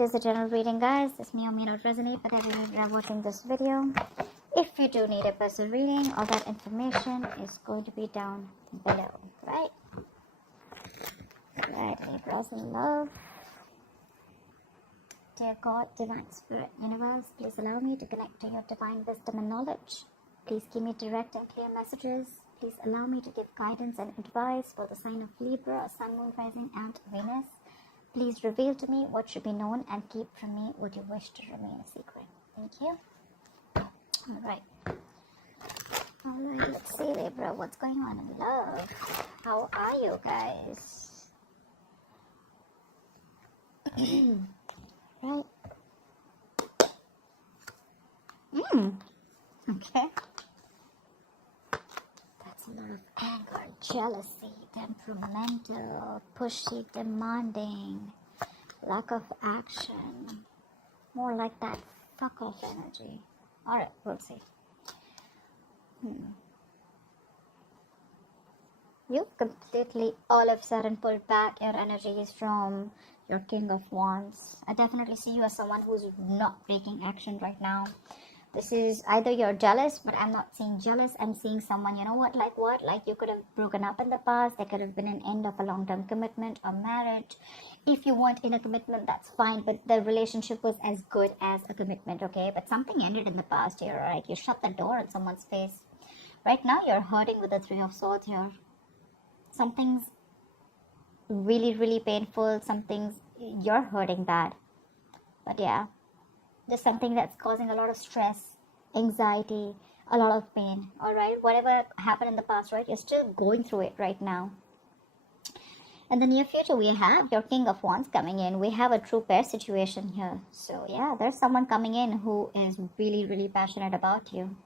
It is a general reading, guys. This may or may not resonate with every Libra watching this video. If you do need a personal reading, all that information is going to be down below, right? Right, Libras in love. Dear God, Divine Spirit, Universe, please allow me to connect to your divine wisdom and knowledge. Please give me direct and clear messages. Please allow me to give guidance and advice for the sign of Libra, Sun, Moon, Rising, and Venus. Please reveal to me what should be known and keep from me what you wish to remain a secret. Thank you. Alright, let's see, Libra, what's going on in love? How are you guys? Right. Okay. That's a lot of anger, jealousy, temperamental, pushy, demanding, lack of action. More like that fuck off energy. Alright, we'll see. You've completely all of a sudden pulled back your energies from your King of Wands. I definitely see you as someone who's not taking action right now. This is either you're jealous, but I'm not seeing jealous. I'm seeing someone, you know what? Like you could have broken up in the past. There could have been an end of a long-term commitment or marriage. If you want in a commitment, that's fine. But the relationship was as good as a commitment, okay? But something ended in the past here, right? You shut the door on someone's face. Right now, you're hurting with the Three of Swords here. Something's really, really painful. Something's, you're hurting bad. But yeah. There's something that's causing a lot of stress, anxiety, a lot of pain. Alright, whatever happened in the past, right? You're still going through it right now. In the near future, we have your King of Wands coming in. We have a true pair situation here. So yeah, there's someone coming in who is really, really passionate about you.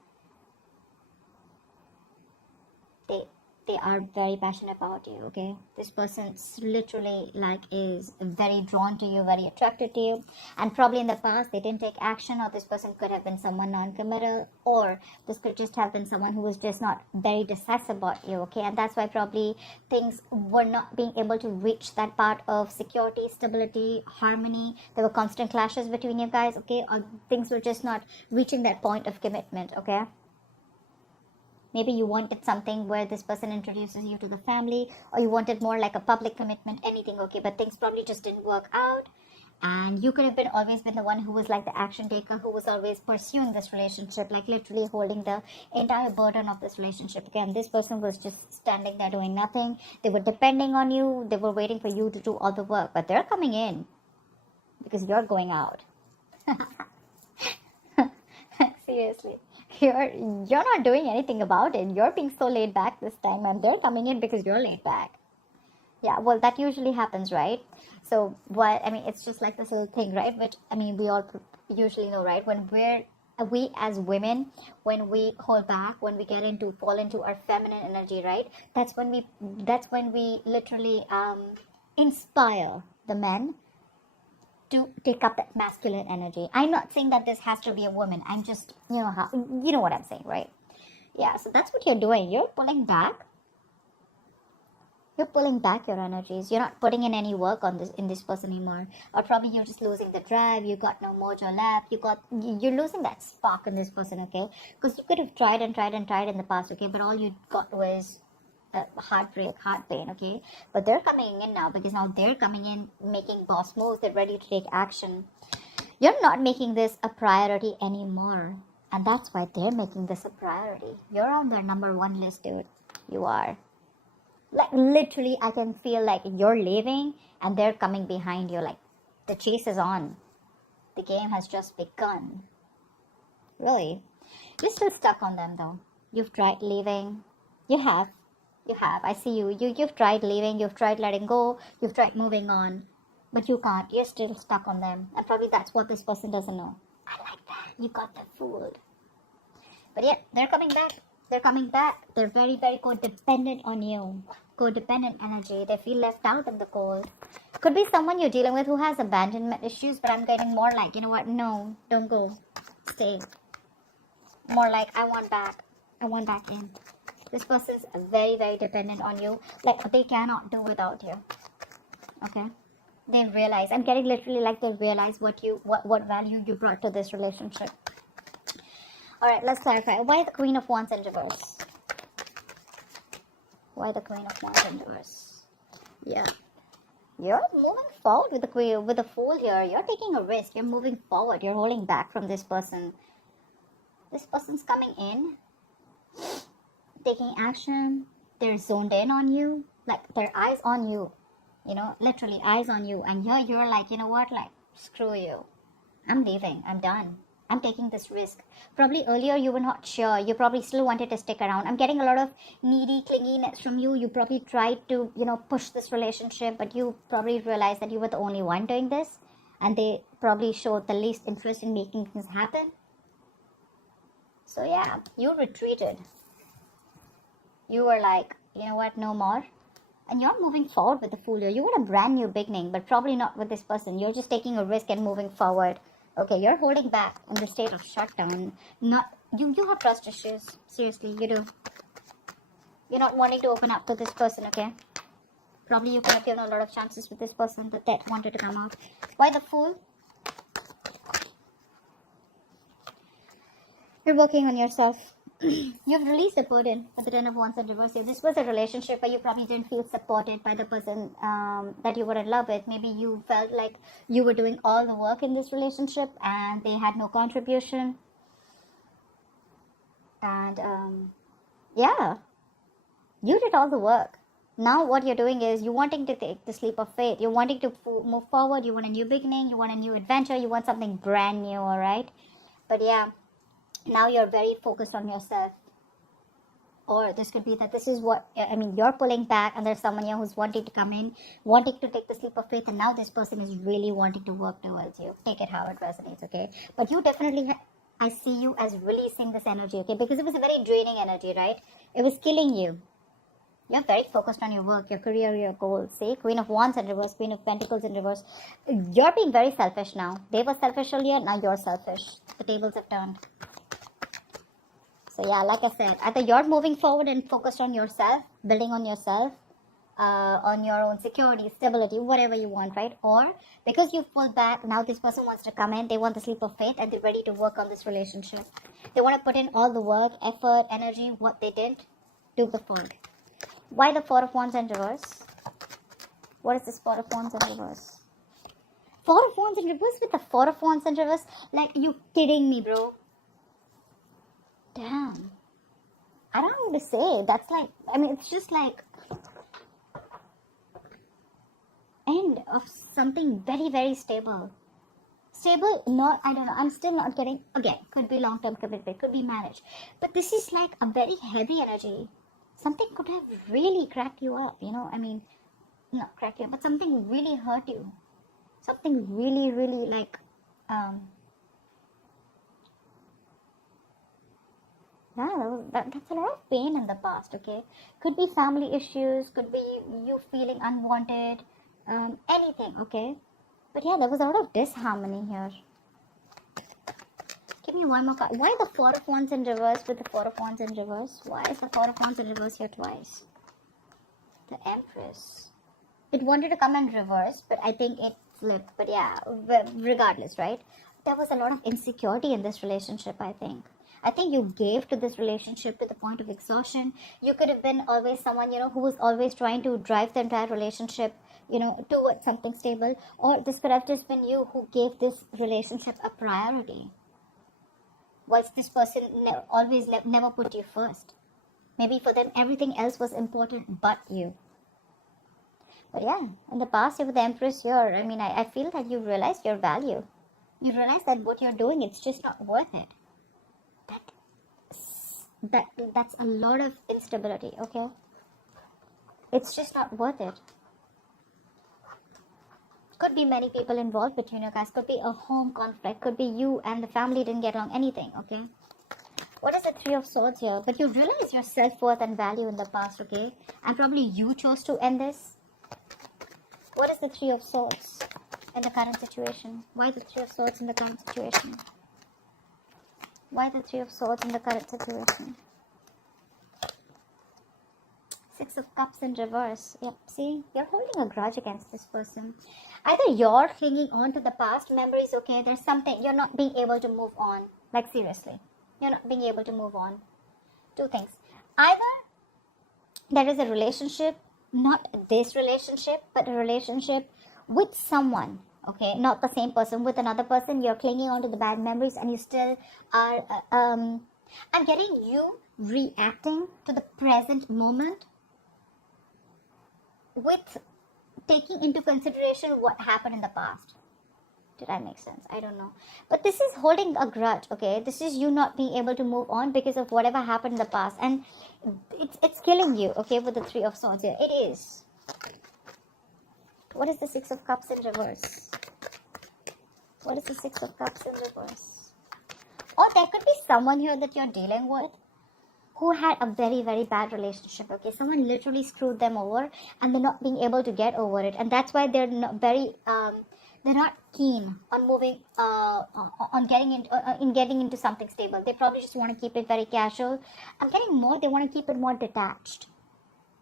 They are very passionate about you, okay? This person literally is very drawn to you, very attracted to you. And probably in the past, they didn't take action, or this person could have been someone non-committal, or this could just have been someone who was just not very decisive about you, okay? And that's why probably things were not being able to reach that part of security, stability, harmony. There were constant clashes between you guys, okay? Or things were just not reaching that point of commitment, okay? Maybe you wanted something where this person introduces you to the family, or you wanted more like a public commitment, anything, okay? But things probably just didn't work out. And you could have always been the one who was like the action taker, who was always pursuing this relationship, like literally holding the entire burden of this relationship. Okay, and this person was just standing there doing nothing. They were depending on you. They were waiting for you to do all the work. But they're coming in because you're going out. Seriously. You're not doing anything about it. You're being so laid back this time, and they're coming in because you're laid back. Yeah, well, that usually happens, right? So it's just like this little thing, right? Which we all usually know, right? When we as women, when we hold back, when we fall into our feminine energy, right? That's when we literally inspire the men to take up that masculine energy. I'm not saying that this has to be a woman. I'm just, you know what I'm saying, right? Yeah, so that's what you're doing. You're pulling back. You're pulling back your energies. You're not putting in any work in this person anymore. Or probably you're just losing the drive. You got no mojo left. You're losing that spark in this person, okay? Because you could have tried and tried and tried in the past, okay? But all you got was heartbreak, heart pain, okay? But they're coming in now, because now they're coming in making boss moves. They're ready to take action. You're not making this a priority anymore, and that's why they're making this a priority. You're on their number one list, dude. You are. Like literally, I can feel like you're leaving and they're coming behind you. Like the chase is on. The game has just begun. Really. You're still stuck on them though. You've tried leaving. You have. I see you. You've tried leaving, you've tried letting go, you've tried moving on, but you can't. You're still stuck on them. And probably that's what this person doesn't know. I like that. You got them fooled. But yeah, they're coming back. They're coming back. They're very, very codependent on you. Codependent energy. They feel left out in the cold. Could be someone you're dealing with who has abandonment issues, but I'm getting more like, you know what? No, don't go. Stay. More like, I want back. I want back in. This person's very, very dependent on you. Like, they cannot do without you. Okay? They realize, I'm getting literally like they realize what value you brought to this relationship. All right, let's clarify. Why the Queen of Wands in reverse? Why the Queen of Wands in reverse? Yeah. You're moving forward with the Queen, with the Fool here. You're taking a risk. You're moving forward. You're holding back from this person. This person's coming in, taking action. They're zoned in on you. Like, their eyes on you. You know, literally eyes on you. And here you're like, you know what? Like, screw you. I'm leaving. I'm done. I'm taking this risk. Probably earlier you were not sure. You probably still wanted to stick around. I'm getting a lot of needy clinginess from you. You probably tried to, you know, push this relationship, but you probably realized that you were the only one doing this. And they probably showed the least interest in making things happen. So yeah, you retreated. You were like, you know what, no more. And you're moving forward with the Fool here. You want a brand new beginning, but probably not with this person. You're just taking a risk and moving forward. Okay, you're holding back in the state of shutdown. You have trust issues. Seriously, you do. You're not wanting to open up to this person, okay? Probably you could have given a lot of chances with this person, but that wanted to come out. Why the Fool? You're working on yourself. You've released a burden at the Ten of Wands in reverse. If this was a relationship where you probably didn't feel supported by the person that you were in love with, maybe you felt like you were doing all the work in this relationship and they had no contribution. And yeah, you did all the work. Now what you're doing is you're wanting to take the leap of faith. You're wanting to move forward. You want a new beginning. You want a new adventure. You want something brand new, all right? But yeah, now you're very focused on yourself. Or this could be that this is what, I mean, you're pulling back and there's someone here who's wanting to come in, wanting to take the leap of faith, and now this person is really wanting to work towards you. Take it how it resonates, okay? But you definitely, I see you as releasing this energy, okay? Because it was a very draining energy, right? It was killing you. You're very focused on your work, your career, your goals. See, Queen of Wands in reverse, Queen of Pentacles in reverse. You're being very selfish now. They were selfish earlier, now you're selfish. The tables have turned. So yeah, like I said, either you're moving forward and focused on yourself, building on yourself, on your own security, stability, whatever you want, right? Or because you've pulled back, now this person wants to come in, they want the leap of faith and they're ready to work on this relationship. They want to put in all the work, effort, energy, what they didn't do before. Why the Four of Wands in reverse? What is this Four of Wands in reverse? Four of Wands in reverse with the Four of Wands in reverse? Like, you kidding me, bro? Damn. I don't know what to say. That's like, I mean, it's just like end of something very, very stable. Stable, not, I don't know, I'm still not getting, again, could be long-term commitment, could be marriage. But this is like a very heavy energy. Something could have really cracked you up, you know, I mean, not cracked you up, but something really hurt you. Something really, really like, yeah, that's a lot of pain in the past, okay? Could be family issues, could be you feeling unwanted, anything, okay? But yeah, there was a lot of disharmony here. Give me one more card. Why the Four of Wands in reverse with the Four of Wands in reverse? Why is the Four of Wands in reverse here twice? The Empress. It wanted to come in reverse, but I think it flipped. But yeah, regardless, right? There was a lot of insecurity in this relationship, I think. I think you gave to this relationship to the point of exhaustion. You could have been always someone, you know, who was always trying to drive the entire relationship, you know, towards something stable. Or this could have just been you who gave this relationship a priority. Whilst this person always never put you first. Maybe for them, everything else was important but you. But yeah, in the past, you were the Empress here. I mean, I feel that you realized your value. You realize that what you're doing, it's just not worth it. That's a lot of instability, okay? It's just not worth it. Could be many people involved between you guys. Could be a home conflict. Could be you and the family didn't get along. Anything, okay? What is the Three of Swords here? But you realize your self-worth and value in the past, okay? And probably you chose to end this. What is the Three of Swords in the current situation? Why the Three of Swords in the current situation? Why the Three of Swords in the current situation? Six of Cups in reverse. Yep, see, you're holding a grudge against this person. Either you're clinging on to the past memories, okay, there's something, you're not being able to move on. Like, seriously, you're not being able to move on. Two things. Either there is a relationship, not this relationship, but a relationship with someone, okay, not the same person, with another person. You're clinging on to the bad memories and you still are, I'm getting you reacting to the present moment with taking into consideration what happened in the past. Did I make sense? I don't know. But this is holding a grudge, okay? This is you not being able to move on because of whatever happened in the past. And it's killing you, okay, with the Three of Swords here. It is. What is the Six of Cups in reverse? What is the Six of Cups in reverse? Or there could be someone here that you're dealing with who had a very, very bad relationship, okay? Someone literally screwed them over and they're not being able to get over it. And that's why they're not they're not keen on moving, on getting into something stable. They probably just want to keep it very casual. I'm getting more, they want to keep it more detached.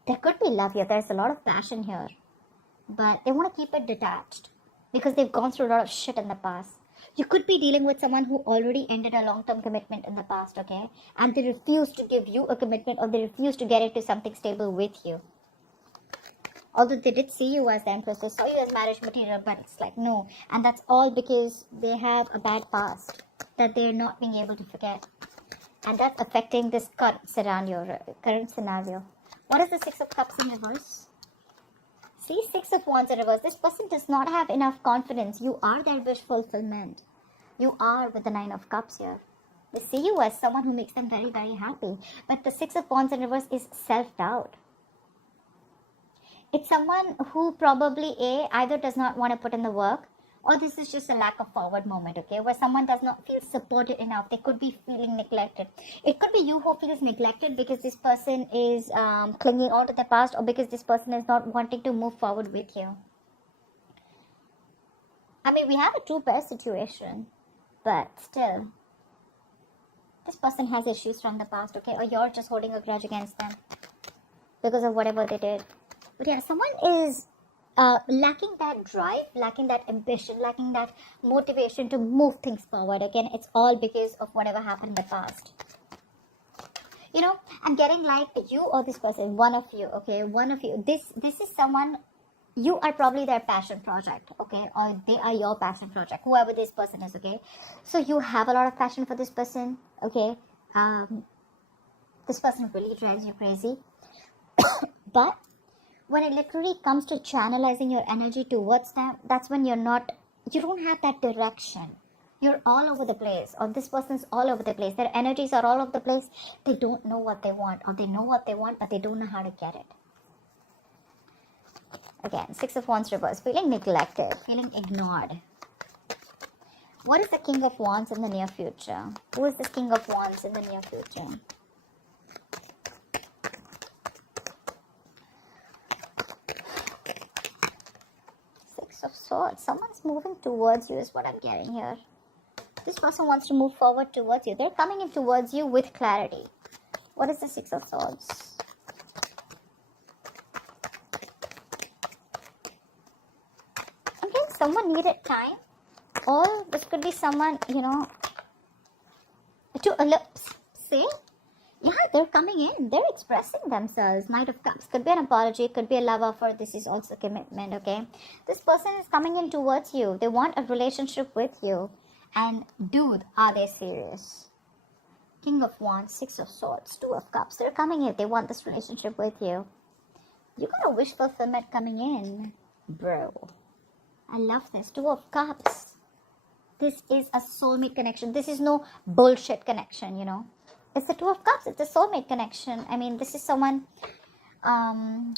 There could be love here. There's a lot of passion here. But they want to keep it detached because they've gone through a lot of shit in the past. You could be dealing with someone who already ended a long-term commitment in the past, okay? And they refuse to give you a commitment, or they refuse to get into something stable with you. Although they did see you as the Empress, they saw you as marriage material, but it's like, no. And that's all because they have a bad past that they're not being able to forget. And that's affecting this current scenario. What is the Six of Cups in reverse? See, Six of Wands in reverse. This person does not have enough confidence. You are their wish fulfillment. You are with the Nine of Cups here. They see you as someone who makes them very, very happy. But the Six of Wands in reverse is self-doubt. It's someone who probably either does not want to put in the work, or this is just a lack of forward moment, okay, where someone does not feel supported enough. They could be feeling neglected. It could be you who feels neglected because this person is clinging on to the past, or because this person is not wanting to move forward with you. I mean, we have a two pair situation, but still, this person has issues from the past, okay, or you're just holding a grudge against them because of whatever they did. But yeah, someone is lacking that drive, lacking that ambition, lacking that motivation to move things forward. Again, it's all because of whatever happened in the past. You know, I'm getting like you or this person, one of you, okay, one of you. This is someone, you are probably their passion project, okay, or they are your passion project, whoever this person is, okay. So you have a lot of passion for this person, okay. This person really drives you crazy. But when it literally comes to channelizing your energy towards them, that's when you don't have that direction. You're all over the place, or this person's all over the place. Their energies are all over the place. They don't know what they want, or they know what they want, but they don't know how to get it. Again, Six of Wands reverse, feeling neglected, feeling ignored. What is the King of Wands in the near future? Who is this King of Wands in the near future? Of Swords. Someone's moving towards you is what I'm getting here. This person wants to move forward towards you. They're coming in towards you with clarity. What is the Six of Swords? Again, someone needed time. Or this could be someone, you know, to say, yeah, they're coming in. They're expressing themselves. Knight of Cups. Could be an apology. Could be a love offer. This is also commitment, okay? This person is coming in towards you. They want a relationship with you. And dude, are they serious? King of Wands, Six of Swords, Two of Cups. They're coming in. They want this relationship with you. You got a wish fulfillment coming in, bro. I love this. Two of Cups. This is a soulmate connection. This is no bullshit connection, you know. It's the Two of Cups. It's a soulmate connection. I mean, this is someone I'm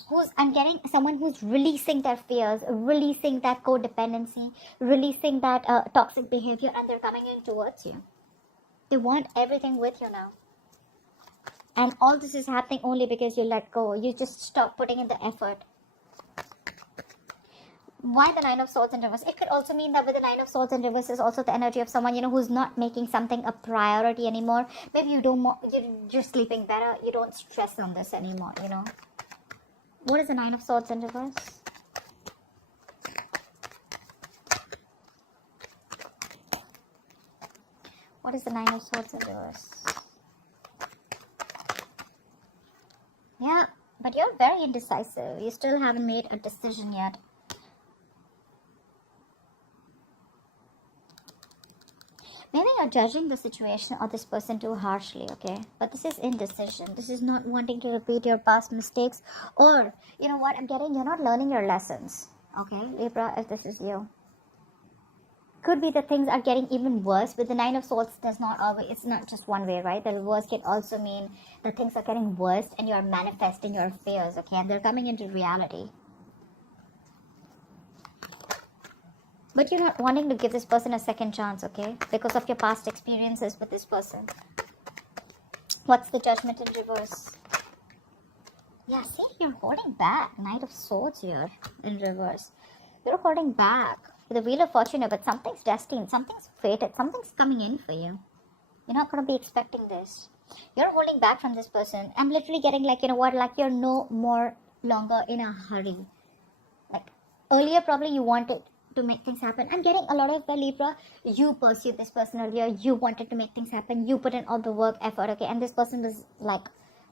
getting someone who's releasing their fears, releasing that codependency, releasing that toxic behavior, and they're coming in towards you. They want everything with you now. And all this is happening only because you let go. You just stop putting in the effort. Why the Nine of Swords in reverse? It could also mean that with the Nine of Swords in reverse is also the energy of someone, you know, who's not making something a priority anymore. Maybe you're sleeping better. You don't stress on this anymore, you know. What is the Nine of Swords in reverse? What is the Nine of Swords in reverse? Yeah, but you're very indecisive. You still haven't made a decision yet. Maybe you're judging the situation or this person too harshly, okay? But this is indecision. This is not wanting to repeat your past mistakes. Or, you know what I'm getting? You're not learning your lessons, okay? Libra, if this is you. Could be that things are getting even worse. With the Nine of Swords, does not always, it's not just one way, right? The reverse can also mean that things are getting worse and you're manifesting your fears, okay? And they're coming into reality. But you're not wanting to give this person a second chance, okay? Because of your past experiences with this person. What's the Judgment in reverse? Yeah, see, you're holding back. Knight of Swords here in reverse. You're holding back. With the Wheel of Fortune, but something's destined, something's fated, something's coming in for you. You're not going to be expecting this. You're holding back from this person. I'm literally getting like, you know what, like you're no more longer in a hurry. Like earlier probably you wanted to make things happen. I'm getting a lot of the Libra. You pursued this person earlier. You wanted to make things happen. You put in all the work, effort, okay? And this person was like,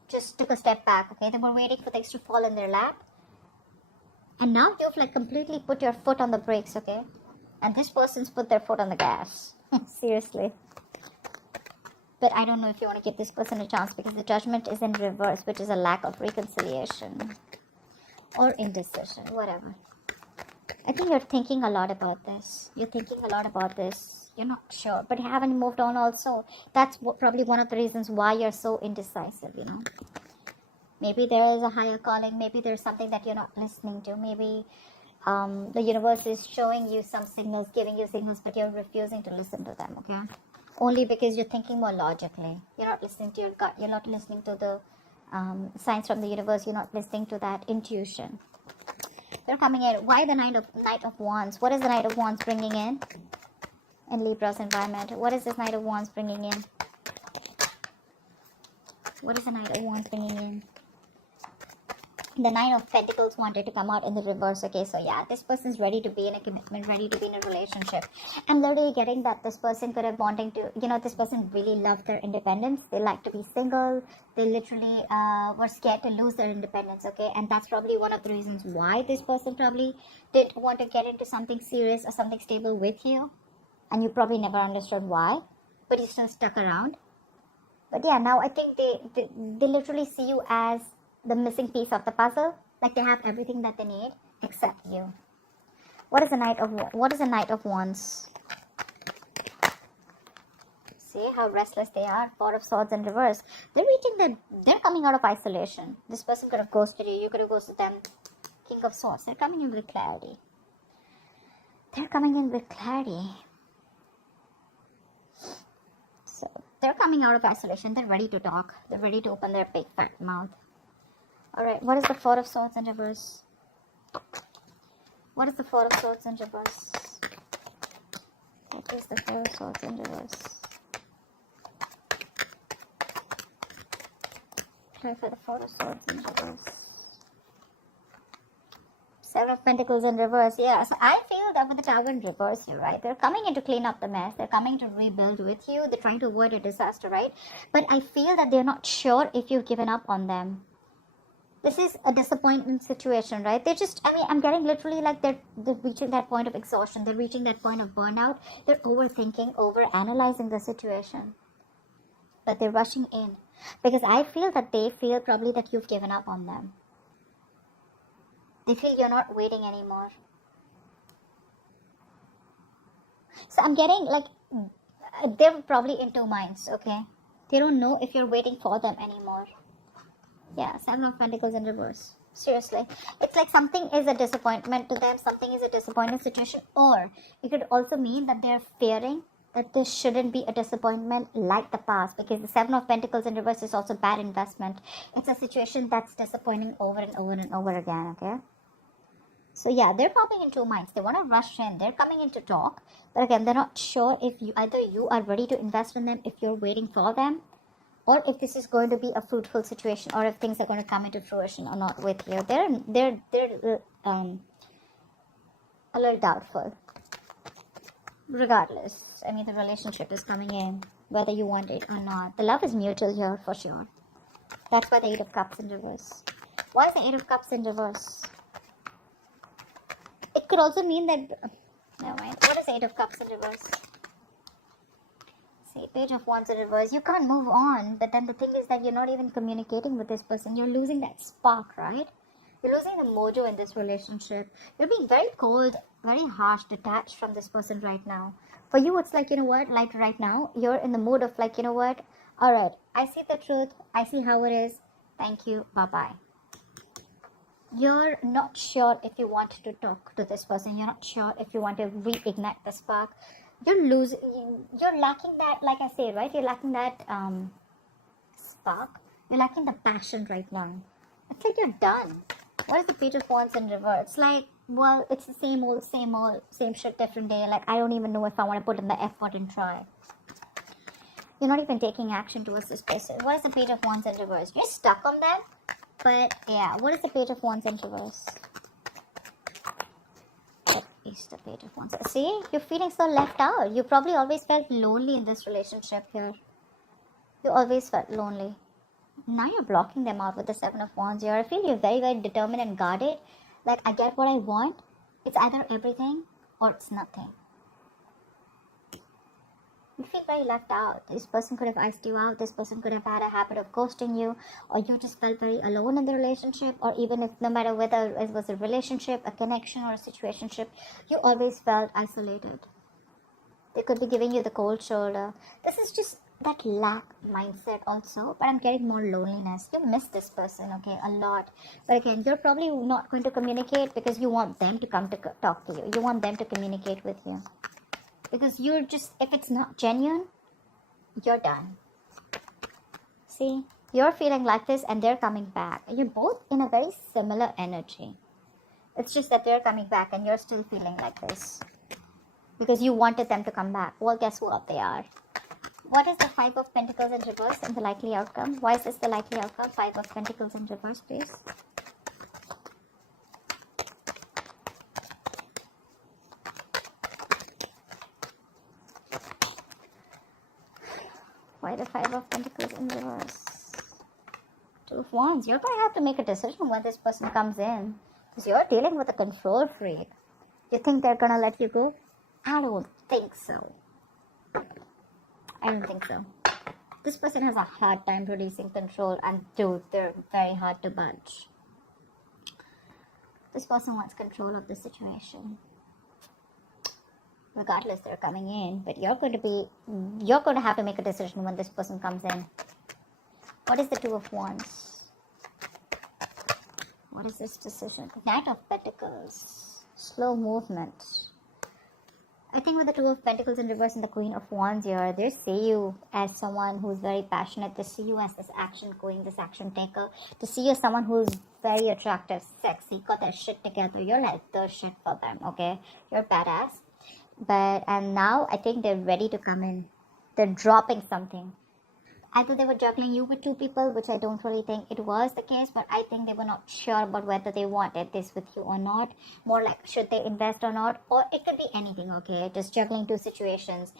just took a step back, okay? They were waiting for things to fall in their lap. And now you've like completely put your foot on the brakes, okay? And this person's put their foot on the gas. Seriously. But I don't know if you want to give this person a chance because the Judgment is in reverse, which is a lack of reconciliation or indecision, whatever. I think you're thinking a lot about this. You're thinking a lot about this. You're not sure, but you haven't moved on also. That's probably one of the reasons why you're so indecisive, you know. Maybe there is a higher calling. Maybe there's something that you're not listening to. Maybe the universe is showing you some signals, giving you signals, but you're refusing to listen to them, okay? Only because you're thinking more logically. You're not listening to your gut. You're not listening to the signs from the universe. You're not listening to that intuition. They're coming in. Why the Knight of Wands? What is the Knight of Wands bringing in Libra's environment? What is this Knight of Wands bringing in? What is the Knight of Wands bringing in? The Nine of Pentacles wanted to come out in the reverse, okay? So yeah, this person's ready to be in a commitment, ready to be in a relationship. I'm literally getting that this person could have wanting to, you know, this person really loved their independence. They like to be single. They literally were scared to lose their independence, okay? And that's probably one of the reasons why this person probably didn't want to get into something serious or something stable with you. And you probably never understood why, but you still stuck around. But yeah, now I think they literally see you as the missing piece of the puzzle. Like they have everything that they need except you. What is a Knight of Wands? See how restless they are. Four of Swords in reverse. They're coming out of isolation. This person could have ghosted you. You could have ghosted them. King of Swords. They're coming in with clarity. They're coming in with clarity. So they're coming out of isolation. They're ready to talk. They're ready to open their big fat mouth. Alright, what is the Four of Swords in reverse? What is the Four of Swords in reverse? What is the Four of Swords in reverse? Try for the Four of Swords in reverse. Seven of Pentacles in reverse. Yeah, so I feel that with the Tower in reverse here, right? They're coming in to clean up the mess. They're coming to rebuild with you. They're trying to avoid a disaster, right? But I feel that they're not sure if you've given up on them. This is a disappointment situation, right? I'm getting literally like they're reaching that point of exhaustion. They're reaching that point of burnout. They're overthinking, overanalyzing the situation. But they're rushing in. Because I feel that they feel probably that you've given up on them. They feel you're not waiting anymore. So I'm getting like, they're probably in two minds, okay? They don't know if you're waiting for them anymore. Yeah, Seven of Pentacles in reverse. Seriously. It's like something is a disappointment to them. Something is a disappointing situation. Or it could also mean that they're fearing that this shouldn't be a disappointment like the past. Because the Seven of Pentacles in reverse is also bad investment. It's a situation that's disappointing over and over and over again, okay? So yeah, they're probably in two minds. They want to rush in. They're coming in to talk. But again, they're not sure if either you are ready to invest in them, if you're waiting for them. or if this is going to be a fruitful situation, or if things are going to come into fruition or not with you. They're a little doubtful. Regardless, I mean, the relationship is coming in, whether you want it or not. The love is mutual here for sure. That's why the Eight of Cups in reverse. Why is the Eight of Cups in reverse? It could also mean that... Never mind. What is Eight of Cups in reverse? See, Page of Wands in reverse. You can't move on, but then the thing is that you're not even communicating with this person. You're losing that spark, right? You're losing the mojo in this relationship. You're being very cold, very harsh, detached from this person right now. For you, it's like, you know what? Like right now, you're in the mood of like, you know what? All right, I see the truth. I see how it is. Thank you. Bye-bye. You're not sure if you want to talk to this person. You're not sure if you want to reignite the spark. You're lacking that, like I say, right? You're lacking that spark. You're lacking the passion right now. It's like you're done. What is the Page of Wands in reverse? It's like, well, it's the same old, same shit, different day. Like, I don't even know if I want to put in the effort and try. You're not even taking action towards this person. What is the Page of Wands in reverse? You're stuck on that. But yeah, what is the Page of Wands in reverse? What is the Page of Wands? See, you're feeling so left out. You probably always felt lonely in this relationship here. You always felt lonely. Now you're blocking them out with the Seven of Wands here. I feel you're very, very determined and guarded. Like, I get what I want. It's either everything or it's nothing. You feel very left out. This person could have iced you out. This person could have had a habit of ghosting you, or you just felt very alone in the relationship, or even if no matter whether it was a relationship, a connection, or a situationship, you always felt isolated. They could be giving you the cold shoulder. This is just that lack mindset also, but I'm getting more loneliness. You miss this person, okay, a lot. But again, you're probably not going to communicate because you want them to come to talk to you. You want them to communicate with you. Because you're just, if it's not genuine, you're done. See, you're feeling like this and they're coming back. You're both in a very similar energy. It's just that they're coming back and you're still feeling like this. Because you wanted them to come back. Well, guess what? They are. What is the Five of Pentacles in reverse and the likely outcome? Why is this the likely outcome? Five of Pentacles in reverse, please. Why the Five of Pentacles in reverse? Two of Wands. You're going to have to make a decision when this person comes in. Because you're dealing with a control freak. You think they're going to let you go? I don't think so. I don't think so. This person has a hard time releasing control, and dude, they're very hard to budge. This person wants control of the situation. Regardless, they're coming in, but you're going to have to make a decision when this person comes in. What is the Two of Wands? What is this decision? Knight of Pentacles. Slow movement. I think with the Two of Pentacles in reverse and the Queen of Wands here, they see you as someone who's very passionate. They see you as this action queen, this action taker. They see you as someone who's very attractive, sexy, got their shit together. You're like the shit for them, okay? You're badass. And now I think they're ready to come in. They're dropping something. Either they were juggling you with two people, which I don't really think it was the case, but I think they were not sure about whether they wanted this with you or not. More like, should they invest or not? Or it could be anything, okay? Just juggling two situations.